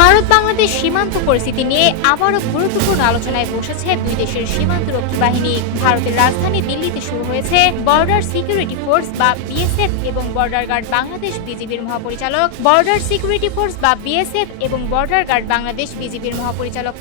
ভারত বাংলাদেশ সীমান্ত পরিস্থিতি নিয়ে আবারও গুরুত্বপূর্ণ আলোচনায় বসেছে দুই দেশের সীমান্তরক্ষী বাহিনী। ভারতের রাজধানী দিল্লিতে শুরু হয়েছে বর্ডার সিকিউরিটি ফোর্স বা বিএসএফ এবং বর্ডার গার্ড বাংলাদেশ বিজিবির মহাপরিচালক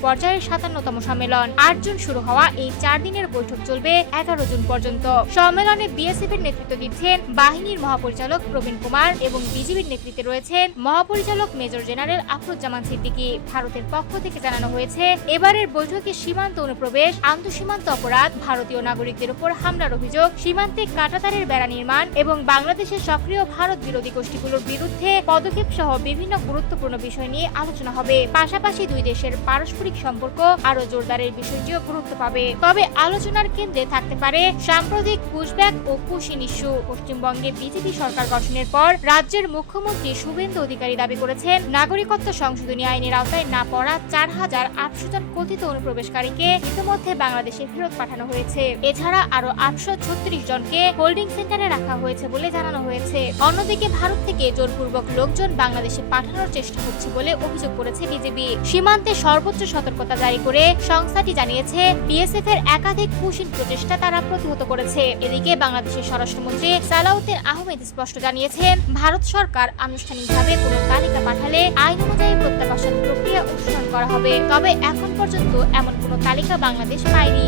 পর্যায়ের ৫৭তম সম্মেলন। ৮ জুন শুরু হওয়া এই ৪ দিনের বৈঠক চলবে ১১ জুন পর্যন্ত। সম্মেলনে বিএসএফ এর নেতৃত্ব দিচ্ছেন বাহিনীর মহাপরিচালক প্রবীণ কুমার এবং বিজিবির নেতৃত্বে রয়েছেন মহাপরিচালক মেজর জেনারেল আফরুজ্জামান সিদ্দিকী। ভারতের পক্ষ থেকে জানানো হয়েছে, এবারের বৈঠকে সীমান্ত অনুপ্রবেশ, আন্তঃসীমান্ত অপরাধ, ভারতীয় নাগরিকদের উপর হামলার অভিযোগ, সীমান্তে কাঁটাতারের বেড়া নির্মাণ এবং বাংলাদেশের সক্রিয় ভারত বিরোধী গোষ্ঠীগুলোর বিরুদ্ধে পদক্ষেপ সহ বিভিন্ন গুরুত্বপূর্ণ বিষয় নিয়ে আলোচনা হবে। পাশাপাশি দুই দেশের পারস্পরিক সম্পর্ক আরো জোরদারের বিষয়টিও গুরুত্ব পাবে। তবে আলোচনার কেন্দ্রে থাকতে পারে সাম্প্রতিক পুশব্যাক ও কুশিন ইস্যু। পশ্চিমবঙ্গে বিজেপি সরকার গঠনের পর রাজ্যের মুখ্যমন্ত্রী শুভেন্দু অধিকারী দাবি করেছেন, নাগরিকত্ব সংশোধনী আইনের আওতায় না পড়া ৪,৮০০ জন কথিত অনুপ্রবেশকারীকে ইতিমধ্যে বাংলাদেশে ফেরত পাঠানো হয়েছে। এছাড়া আরো ৮৩৬ জনকে হোল্ডিং সেন্টারে রাখা হয়েছে বলে জানানো হয়েছে। অন্যদিকে ভারত থেকে জোরপূর্বক লোকজন বাংলাদেশে পাঠানোর চেষ্টা হচ্ছে বলে অভিযোগ করেছে বিজেপি। সীমান্তে সর্বোচ্চ সতর্কতা জারি করে সংস্থাটি জানিয়েছে, বিএসএফ এর একাধিক কুশিন প্রচেষ্টা তারা প্রতিহত করেছে। এদিকে বাংলাদেশের স্বরাষ্ট্রমন্ত্রী সালাউদ্দিন আহমেদ স্পষ্ট জানিয়েছেন, ভারত সরকার আনুষ্ঠানিকভাবে কোনো তালিকা পাঠালে আইন অনুযায়ী প্রত্যাবাসন প্রক্রিয়া অনুসরণ করা হবে। তবে এখন পর্যন্ত এমন কোনো তালিকা বাংলাদেশ পায়নি।